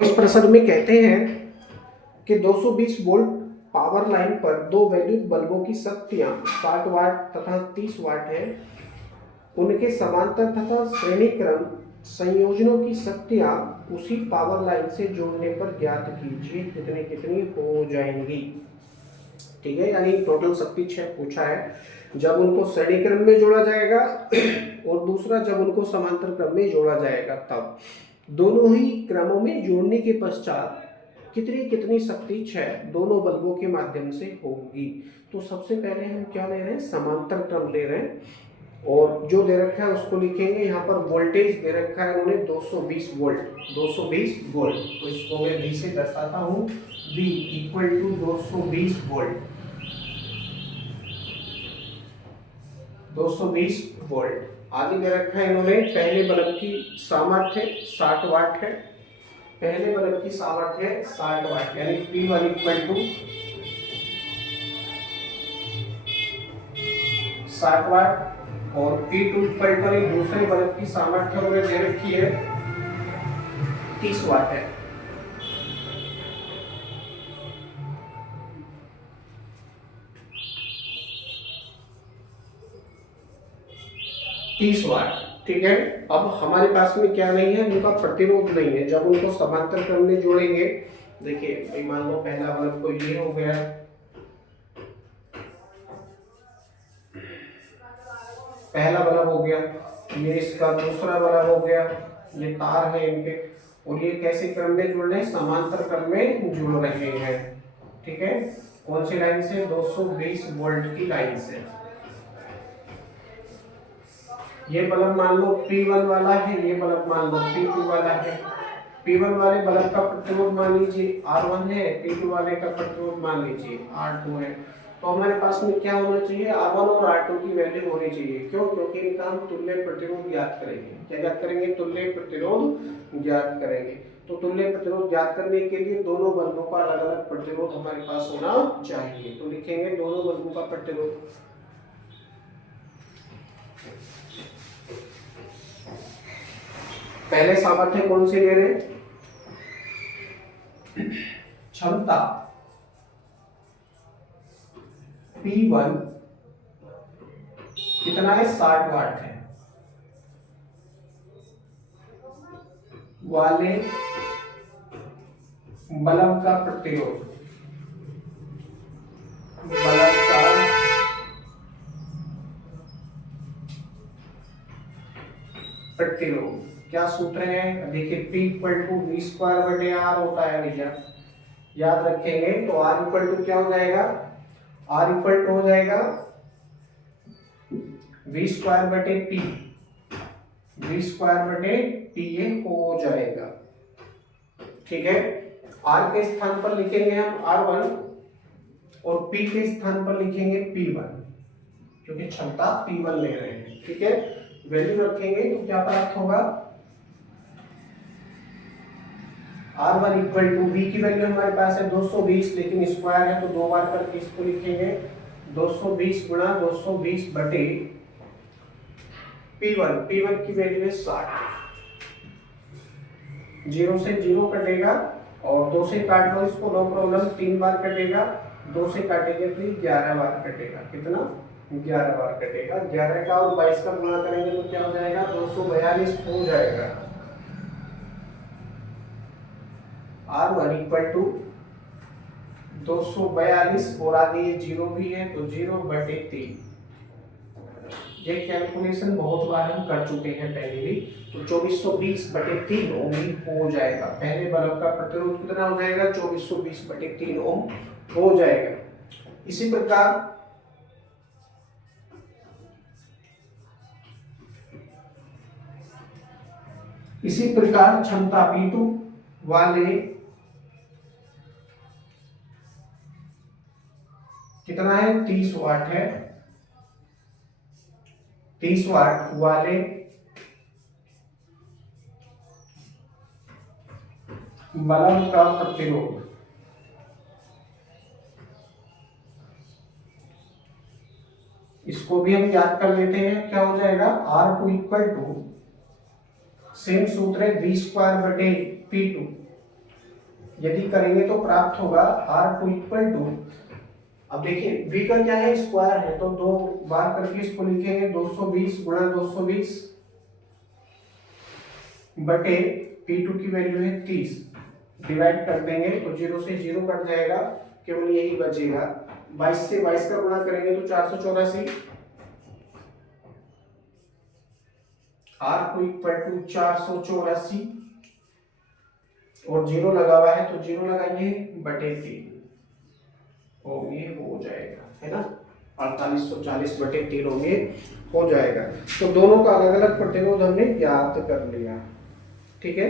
इस प्रश्न में कहते हैं कि 220 वोल्ट पावर लाइन पर दो वैद्युत बल्बों की शक्तियां 60 वाट तथा 30 वाट है। उनके समांतर तथा श्रेणी क्रम संयोजनों की शक्तियां उसी पावर लाइन से जोड़ने पर ज्ञात कीजिए कितनी कितनी हो जाएंगी। ठीक है, यानी टोटल शक्ति 6 पूछा है। जब उनको श्रेणी क्रम में जोड़ा जाएगा और दूसरा जब उनको समांतर क्रम में जोड़ा जाएगा, तब दोनों ही क्रमों में जोड़ने के पश्चात कितनी कितनी शक्ति 6 दोनों बल्बों के माध्यम से होगी। तो सबसे पहले हम क्या ले रहे हैं, समांतर क्रम ले रहे हैं और जो दे रखा है उसको लिखेंगे। यहाँ पर वोल्टेज दे रखा है उन्होंने 220 वोल्ट, 220 वोल्ट, तो इसको मैं V से दर्शाता हूँ। V equal to 220 volt, 220 volt. आगे दे रखा है इन्होंने पहले बल्ब की सामर्थ्य 60 वाट है। पहले बल्ब की सामर्थ्य है 60 वाट, यानी P1 इक्वल टू 60 वाट और P2 इक्वल टू दूसरे बल्ब की सामर्थ्य उन्होंने दे रखी है 30 वाट है। तीस वाट, ठीक है। अब हमारे पास में क्या नहीं है, उनका प्रतिरोध नहीं है। जब उनको समांतर क्रम में जोड़ेंगे, देखिए मान लो पहला बल्ब को ये हो गया, पहला बल्ब हो गया, ये इसका दूसरा बल्ब हो गया, ये तार है इनके, और ये कैसे क्रम में जुड़ रहे हैं, समांतर क्रम में जुड़ रहे हैं। ठीक है, कौन सी लाइन से, 220 वोल्ट की लाइन से। ये बल्ब मान लो P1 वाला है, ये बल्ब मान लो P2 वाला है। P1 वाले बल्ब का प्रतिरोध मान लीजिए R1 है, P2 वाले का प्रतिरोध मान लीजिए R2 है। तो हमारे पास में क्या होना चाहिए, R1 और R2 की वैल्यू होनी चाहिए। क्यों? क्योंकि इनका हम तुल्य प्रतिरोध ज्ञात करेंगे। क्या ज्ञात करेंगे? तुल्य प्रतिरोध ज्ञात करेंगे। तो तुल्य प्रतिरोध ज्ञात करने के लिए दोनों बल्बों का अलग अलग प्रतिरोध हमारे पास होना चाहिए। तो लिखेंगे दोनों बल्बों का प्रतिरोध। पहले सामर्थ्य कौन सी ले रहे हैं, क्षमता P1 कितना है, 60 वाट है, वाले बल्ब का प्रतिरोध, बल्ब का प्रतिरोध क्या सूत्र है, देखिए P equal to V square बटे R होता है भैया, याद रखेंगे। तो R इक्वल टू क्या हो जाएगा, R इक्वल टू हो जाएगा V स्क्वायर बटे P, V स्क्वायर बटे P ये हो जाएगा। ठीक है, R के स्थान पर लिखेंगे हम R1 और P के स्थान पर लिखेंगे P1, क्योंकि क्षमता P1 ले रहे हैं। ठीक है, वैल्यू रखेंगे तो क्या प्राप्त होगा, R1 इक्वल टू V की वैल्यू हमारे पास है 220, लेकिन स्क्वायर है तो दो बार करके इसको लिखेंगे। 220 गुणा 220 बटे P1, P1 की वैल्यू है 60। 0 से 0 कटेगा और 2 से काट लो इसको, नो प्रॉब्लम, 3 बार कटेगा। 2 से काटेंगे तो 11 बार कटेगा। कितना, 11 बार कटेगा। 11 का और 22 का गुणा करेंगे तो क्या हो जाएगा, 242 हो जाएगा। R1 इक्वल टू 242 और आगे ये 0 भी है तो 0 बटे 3। ये कैलकुलेशन बहुत बार हम कर चुके हैं पहले भी। तो 2420 बटे 3 ओम हो जाएगा। पहले बल्ब का प्रतिरोध कितना हो जाएगा, 2420 बटे 3 ओम हो जाएगा। इसी प्रकार क्षमता P2 वाले कितना है, 30 वाट है, 30 वाट वाले बल्ब का प्रतिरोध, इसको भी हम याद कर लेते हैं। क्या हो जाएगा, R2 इक्वल टू सेम सूत्र है V स्क्वायर बटे P2, यदि करेंगे तो प्राप्त होगा R2 इक्वल टू, अब देखिए v का क्या है, स्क्वायर है, तो दो बार करके इसको लिखेंगे 220 गुणा 220 बटे P2 की वैल्यू है 30, डिवाइड कर देंगे तो 0 से 0 कट जाएगा, केवल यही बचेगा। 22 से 22 का गुणा करेंगे तो 484, R2 इक्वल टू 484 और 0 लगा हुआ है तो 0 लगाइए बटे 3, ये हो जाएगा, है ना, 4840 बटे 3 होंगे, हो जाएगा। तो दोनों का अलग अलग प्रतिरोध हमने ज्ञात कर लिया, ठीक है,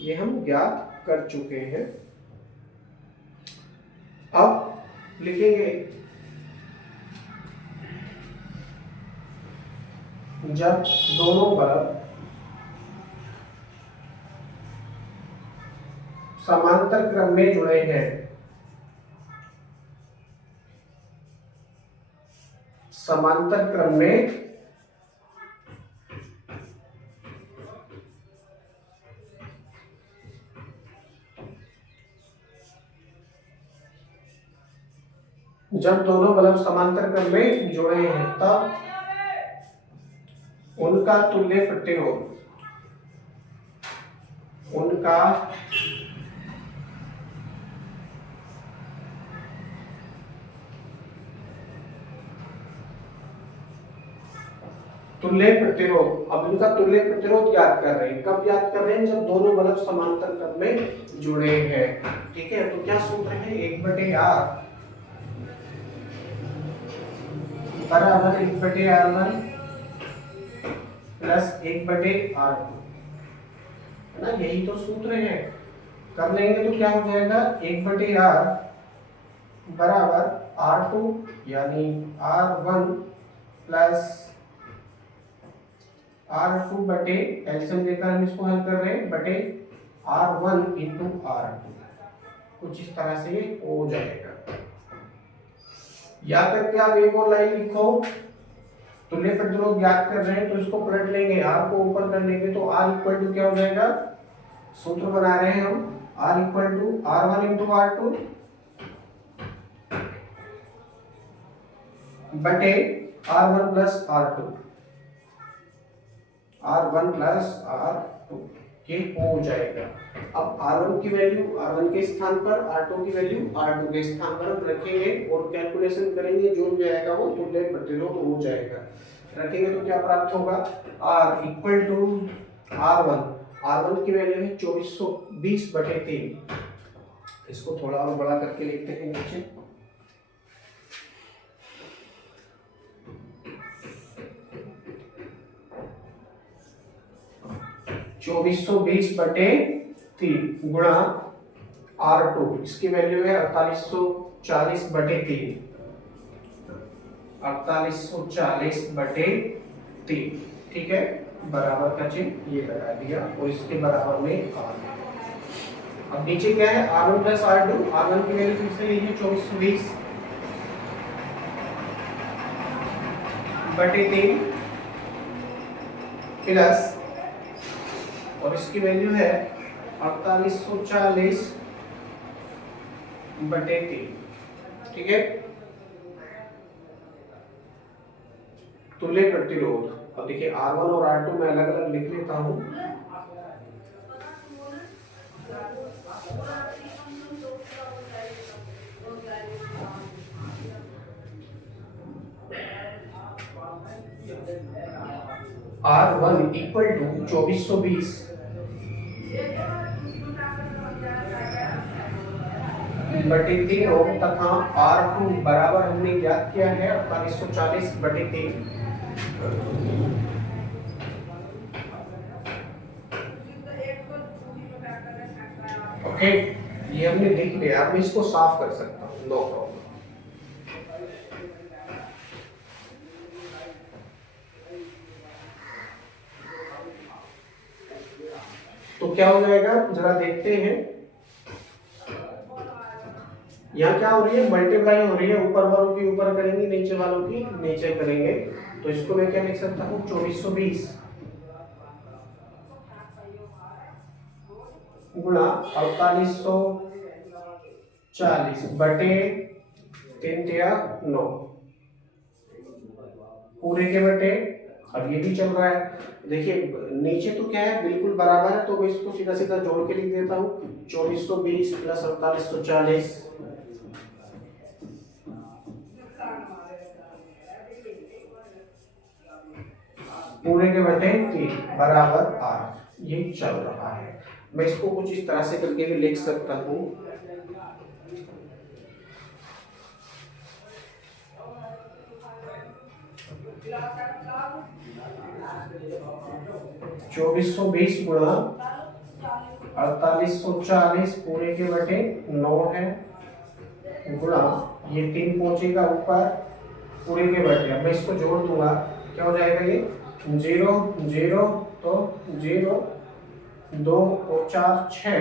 ये हम ज्ञात कर चुके हैं। अब लिखेंगे जब दोनों बल्ब समांतर क्रम में जुड़े हैं, समांतर क्रम में जब दोनों बल्ब समांतर क्रम में जुड़े हैं तब उनका तुल्य प्रतिरोध, उनका तुल्य प्रतिरोध, अब इनका तुल्य प्रतिरोध ज्ञात कर रहे हैं, कब ज्ञात कर रहे हैं, जब दोनों बल्ब समांतर क्रम में जुड़े हैं, ठीक है। तो क्या सूत्र है, 1/R बराबर 1/R1 प्लस 1/R2, है ना, यही तो सूत्र है। कर लेंगे तो क्या हो जाएगा, 1/R बराबर R2 यानी R1 प्लस R2 बटे, एलसीएम लेकर हम इसको हल कर रहे हैं, बटे R1 इंटू R2, कुछ इस तरह से ये हो जाएगा। या करके आप एक और लाइन लिखो, तुल्य प्रतिरोध ज्ञात कर रहे हैं तो इसको पलट लेंगे, R को ऊपर कर लेंगे तो R इक्वल टू क्या हो जाएगा, सूत्र बना रहे हैं हम, R equal to R1 into R2 बटे R1 plus R2, R1 plus R2, ये हो जाएगा। अब R1 की वैल्यू R1 के स्थान पर, R2 की वैल्यू R2 के स्थान पर हम रखेंगे और कैलकुलेशन करेंगे, जो भी आएगा वो तुल्य प्रतिरोध हो जाएगा। रखेंगे तो क्या प्राप्त होगा, R इक्वल टू R1 की वैल्यू है 2420 बटे 3, इसको थोड़ा और बड़ा करके लिखते हैं नीचे, 2420 बटे 3 गुणा R2, इसकी वैल्यू है 4840 बटे 3, 4840 बटे 3, ठीक है, बराबर का चिन्ह ये लगा दिया और इसके बराबर में R। अब नीचे क्या है, R1 प्लस R2, R1 की वैल्यू फिर से लीजिए 2420 बटे 3 प्लस, और इसकी वैल्यू है 4840 बटे 3, ठीक है। तुल्य प्रतिरोध, अब देखिए R1 और R2 मैं अलग अलग लिख लेता हूं, R1 इक्वल टू 2420 बटे 3 तथा R2 बराबर हमने ज्ञात किया है 4840 बटे 3, ओके, ये हमने लिख लिया। अब मैं इसको साफ कर सकता हूँ, नो प्रॉब्लम। तो क्या हो जाएगा, जरा देखते हैं, यहाँ क्या हो रही है, मल्टीप्लाई हो रही है, ऊपर वालों की ऊपर करेंगे, नीचे वालों की नीचे करेंगे, तो इसको मैं क्या लिख सकता हूँ, 2420 गुणा 4840 40 बटे 3 तिया 9 पूरे के बटे। अब ये भी चल रहा है, देखिए नीचे तो क्या है बिल्कुल बराबर है, तो मैं इसको सीधा सीधा जोड़ के लिख देता हूँ। 2420 प्लस 4840 पूरे के बटे 3 बराबर 8। ये चल रहा है। मैं इसको कुछ इस तरह से करके भी लिख सकता हूँ। 2420 गुणा 4840 पूरे के बटे 9 है, गुणा ये 3 पहुंचेगा ऊपर पूरे के बटे। अब मैं इसको जोड़ दूंगा, क्या हो जाएगा ये 0 0 तो 0 2 और 4 6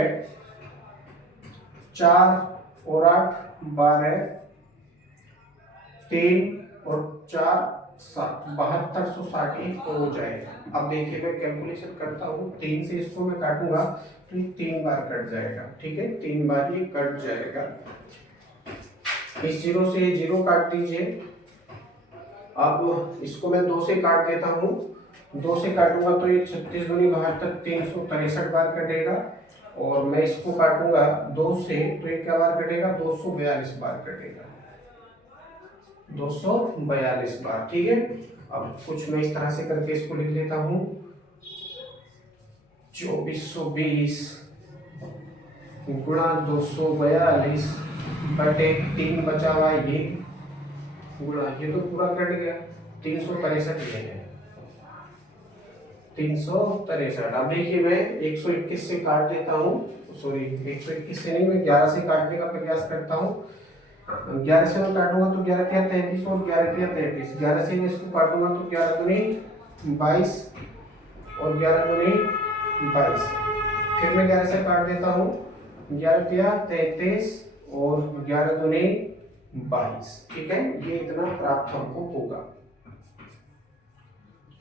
4 और 8 12 3 और 4 7 7260 हो जाएगा। अब देखिए मैं कैलकुलेशन करता हूँ, 3 से इसको मैं काटूंगा तो ये 3 बार कट जाएगा। ठीक है, 3 बार ये कट जाएगा। इस 0 से 0 काट दीजिए। अब इसको मैं 2 से काट देता हूँ, 2 से काटूंगा तो ये 36 दूनी 72 363 बार कटेगा। और मैं इसको काटूंगा 2 से तो ये क्या बार कटेगा 242 बार कटेगा, 242 बार। ठीक है, अब कुछ मैं इस तरह से करके इसको लिख लेता हूँ। 2420 गुणा 242 बटे 3 बचा हुआ ये, गुणा ये तो पूरा कट गया 363 ये है 363। अब देखिए मैं 121 से काट देता हूँ, सॉरी 121 से नहीं, मैं 11 से काटने का प्रयास करता हूँ। 11 से मैं काटूंगा तो 11 क्या 33 और 11 क्या 33, 11 से मैं इसको काटूंगा तो 11 दूनी 22 और 11 दूनी 22। फिर मैं 11 से काट देता हूँ, 11 क्या 33 और 11 दूनी 22। ठीक है, ये इतना प्राप्त हमको होगा।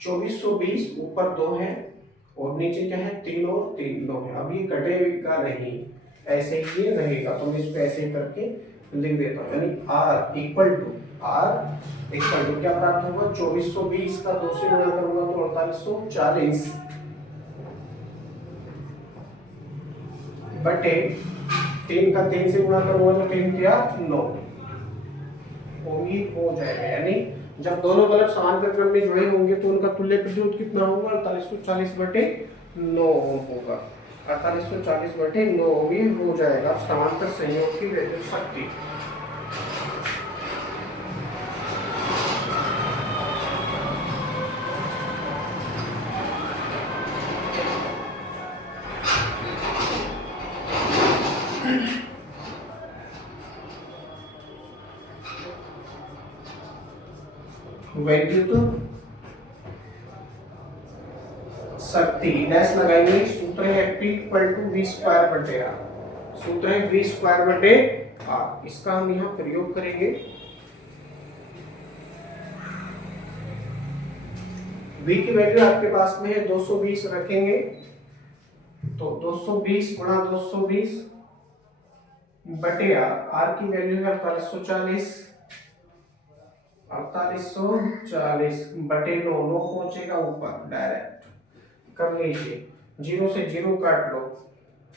2420 ऊपर 2 है और नीचे क्या है 3 और 3 9 है। अब ये कटेगा नहीं, ऐसे ही ये रहेगा, तो मैं इसको ऐसे करके लिख देता हूँ। यानी R इक्वल टू क्या प्राप्त होगा 2420 का 2 से गुणा करूंगा तो 4840 बटे 3 का 3 से गुणा करूंगा तो 3 क्या 9 हो जाएगा। यानी जब दोनों बल्ब समांतर क्रम में जुड़े होंगे तो उनका तुल्य प्रतिरोध कितना होगा 4840 बटे 9 होगा। 4840 बटे 9 भी हो जाएगा समांतर संयोग की विद्युत शक्ति। विद्युत शक्ति डैश लगाएंगे, सूत्र है P equal to V square बटे R। सूत्र है V स्क्वायर बटे R, इसका हम यहाँ प्रयोग करेंगे। V की वैल्यू आपके पास में है 220 रखेंगे, तो 220 गुणा 220 बटे R की वैल्यू है 4840 बटे 9 पहुंचेगा ऊपर डायरेक्ट कर लीजिए। 0 से 0 काट लो,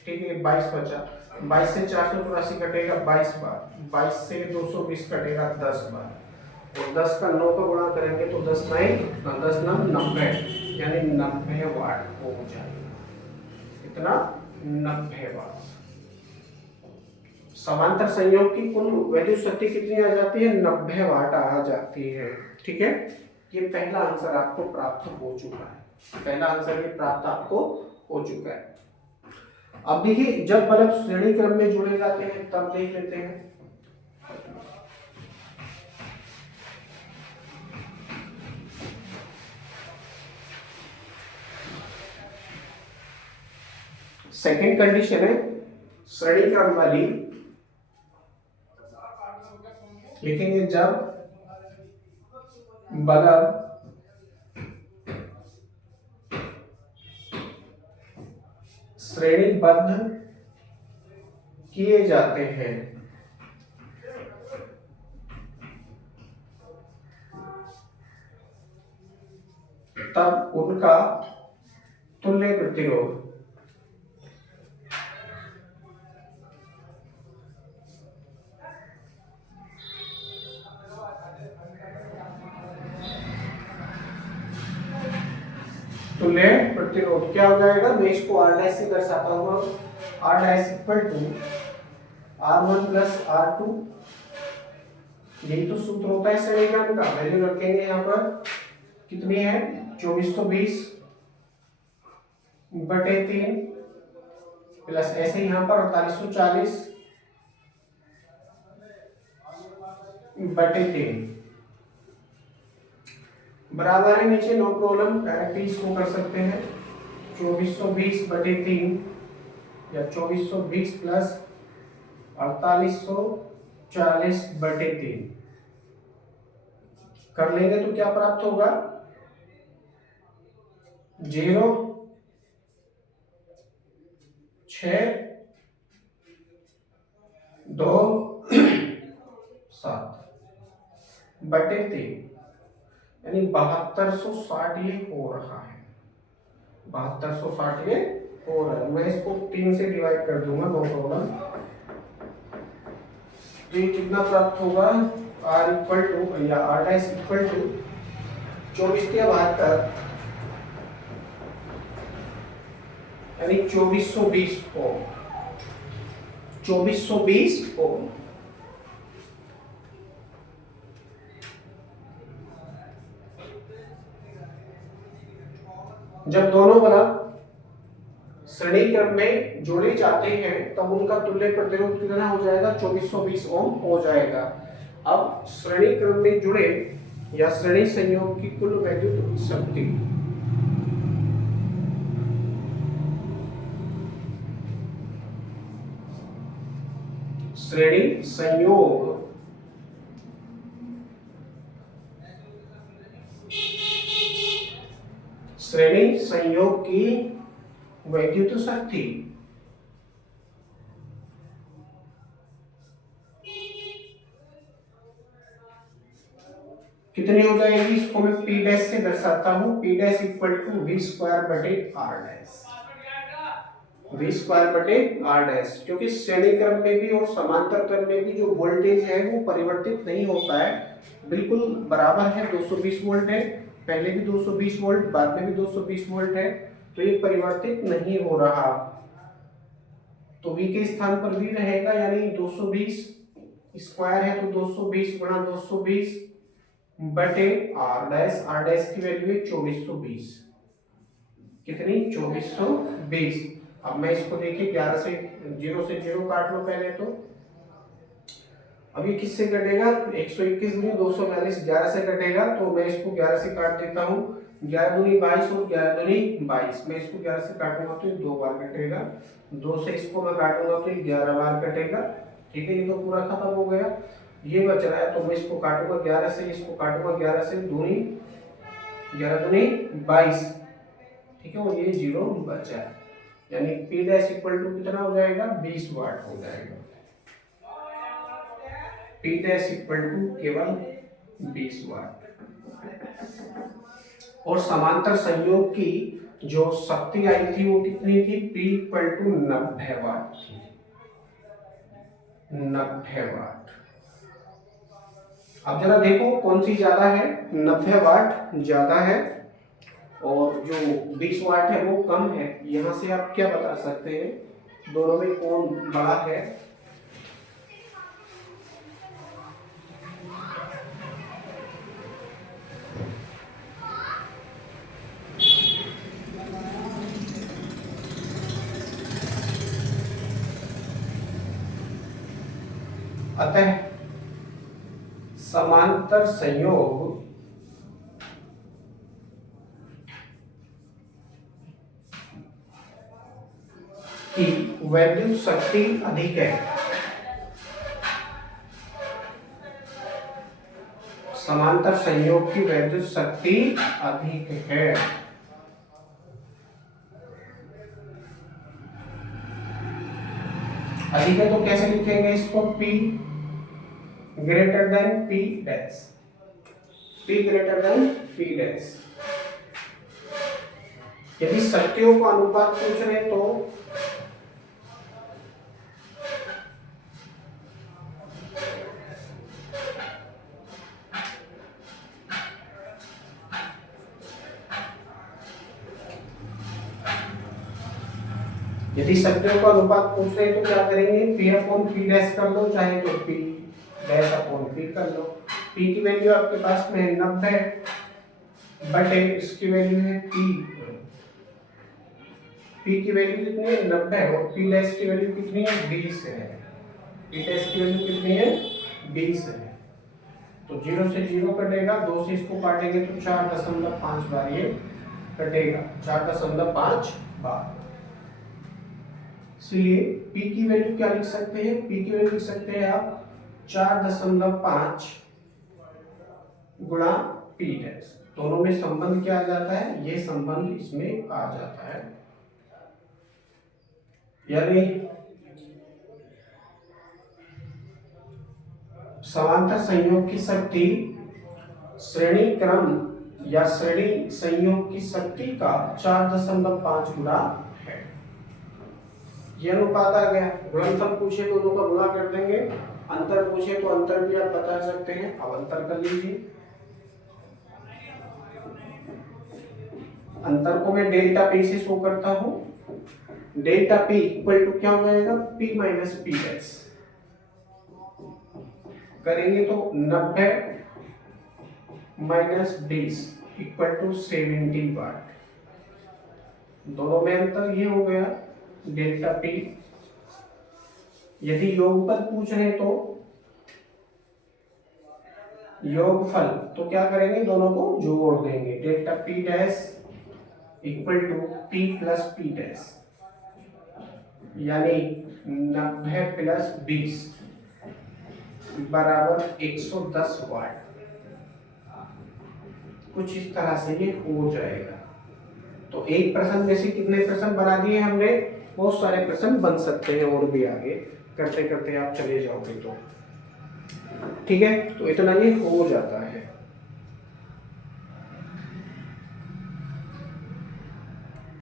ठीक है 22 बचा। 22 से 484 कटेगा 22 बार, 22 से 220 कटेगा 10 बार, और 10 का 9 का गुणा करेंगे तो 10 9 90, यानी 90 वाट हो जाएगा। कितना 90 वाट। समांतर संयोग की कुल विद्युत शक्ति कितनी आ जाती है 90 वाट आ जाती है। ठीक है, ये पहला आंसर आपको प्राप्त हो चुका है, पहला आंसर ये प्राप्त आपको हो चुका है। अब देखिए जब बल्ब श्रेणी क्रम में जुड़े जाते हैं तब देख लेते हैं। सेकंड कंडीशन है श्रेणी क्रम वाली, लिखेंगे जब बल्ब श्रेणीबद्ध किए जाते हैं तब उनका तुल्य प्रतिरोध क्या हो जाएगा? मैं इसको आर डैश से दर्शाता हूँ। R dash equal to R1 plus R2, यही तो सूत्र होता है समीकरण का। वैल्यू रखेंगे यहाँ पर, कितनी है? 2420 बटे 3 प्लस ऐसे यहाँ पर 4840 बटे 3 बराबर है नीचे, नो प्रॉब्लम, डायरेक्टली इसको कर सकते हैं। 2420 बटे 3 या 2420 प्लस 4840 बटे 3 कर लेंगे तो क्या प्राप्त होगा? 0 6 2 7 बटे 3, यानी 7260 ये हो रहा है। 7260 ये हो रहा है। मैं इसको 3 से डिवाइड कर दूंगा, नो प्रॉब्लम। तो ये कितना प्राप्त होगा? आर इक्वल टू या आर डैश इक्वल टू 24/72 यानी 2420 ओम। 2420 ओम। जब दोनों बल्ब श्रेणी क्रम में जोड़े जाते हैं तब उनका तुल्य प्रतिरोध कितना हो जाएगा? 2420 ओम हो जाएगा। अब श्रेणी क्रम में जुड़े या श्रेणी संयोग की कुल वैद्युत शक्ति श्रेणी संयोग की वैद्युत शक्ति कितनी हो जाएगी? इसको मैं P डैश से दर्शाता हूं। P dash equal to V square बटे R डैश। V स्क्वायर बटे R डैश, क्योंकि श्रेणी क्रम में भी और समांतर क्रम में भी जो वोल्टेज है वो परिवर्तित नहीं होता है, बिल्कुल बराबर है। 220 वोल्ट है, पहले भी 220 वोल्ट, बाद में भी 220 वोल्ट है, तो ये परिवर्तित नहीं हो रहा। तो V के स्थान पर V रहेगा, यानी 220 स्क्वायर है तो 220 गुणा 220 बटे R डैश। R डैश की वैल्यू है 2420। कितनी? 2420। अब मैं इसको देखिए 11 से 0 से 0 काट लो पहले तो। अब ये किससे कटेगा? 121 दूनी 242, 11 से कटेगा, तो मैं इसको 11 से काट देता हूँ। 11 दूनी 22 और 11 दूनी 22। मैं इसको 11 से काटूंगा तो ये 2 बार कटेगा। 2 से इसको मैं काटूंगा तो ये 11 बार कटेगा। ठीक है, ये तो पूरा खत्म हो गया। ये बच रहा है तो मैं इसको काटूंगा 11 से, इसको काटूंगा 11 से, दूनी 11 दूनी 22। ठीक है, और ये 0 बचा, यानी P डैश इक्वल टू कितना हो जाएगा? 20 वाट हो जाएगा। P डैश इक्वल टू केवल 20 वाट। और समांतर संयोग की जो शक्ति आई थी वो कितनी थी? P इक्वल टू 90 वाट थी। 90 वाट। अब जरा देखो कौन सी ज्यादा है? 90 वाट ज्यादा है और जो 20 वाट है वो कम है। यहां से आप क्या बता सकते हैं दोनों में कौन बड़ा है? अतः समांतर संयोग की वैद्युत शक्ति अधिक है। समांतर संयोग की वैद्युत शक्ति अधिक है। अधिक है तो कैसे लिखेंगे इसको? P greater than P dash. P greater than P dash. यदि शक्तियों का अनुपात पूछ रहे हैं तो यदि शक्तियों का अनुपात पूछ रहे हैं तो क्या करेंगे, P अपॉन P डैश कर लो, चाहे तो P डैश अपॉन P कर लो। P की वैल्यू आपके पास में 90 बटे इसकी वैल्यू है P की वैल्यू कितनी है 90 और P डैश की वैल्यू कितनी है 20 है। P डैश की वैल्यू कितनी है 20 है। तो 0 से 0 कटेगा, 2 से इसको काटेंगे तो 4.5 बार ये कटेगा, 4.5 बार। इसलिए P की वैल्यू क्या लिख सकते हैं, P की वैल्यू लिख सकते हैं आप 4.5 गुणा P डैश। दोनों में संबंध क्या आ जाता है, ये संबंध इसमें आ जाता है। यानी समांतर संयोग की शक्ति श्रेणी क्रम या श्रेणी संयोग की शक्ति का 4.5 गुना है। यह अनुपात आ गया। गुणनफल पूछे तो दोनों का गुणा कर देंगे, अंतर पूछे तो अंतर भी आप बता सकते हैं। अब अंतर कर लीजिए। अंतर को मैं डेल्टा P से शो करता हूं। डेल्टा P इक्वल टू क्या हो जाएगा, P माइनस P डैश। करेंगे तो 90 माइनस 20 इक्वल टू 70 वाट। दोनों में अंतर ये हो गया डेल्टा P। यदि योगफल पूछ रहे तो योगफल तो क्या करेंगे, दोनों को जोड़ देंगे। Delta P dash equal to P plus P dash, यानी 90 प्लस 20 बराबर 110 वाट। कुछ इस तरह से ये हो जाएगा। तो एक प्रश्न में से कितने प्रश्न बना दिए हमने, बहुत सारे प्रश्न बन सकते हैं और भी आगे करते करते आप चले जाओगे तो ठीक है। तो इतना ये हो जाता है।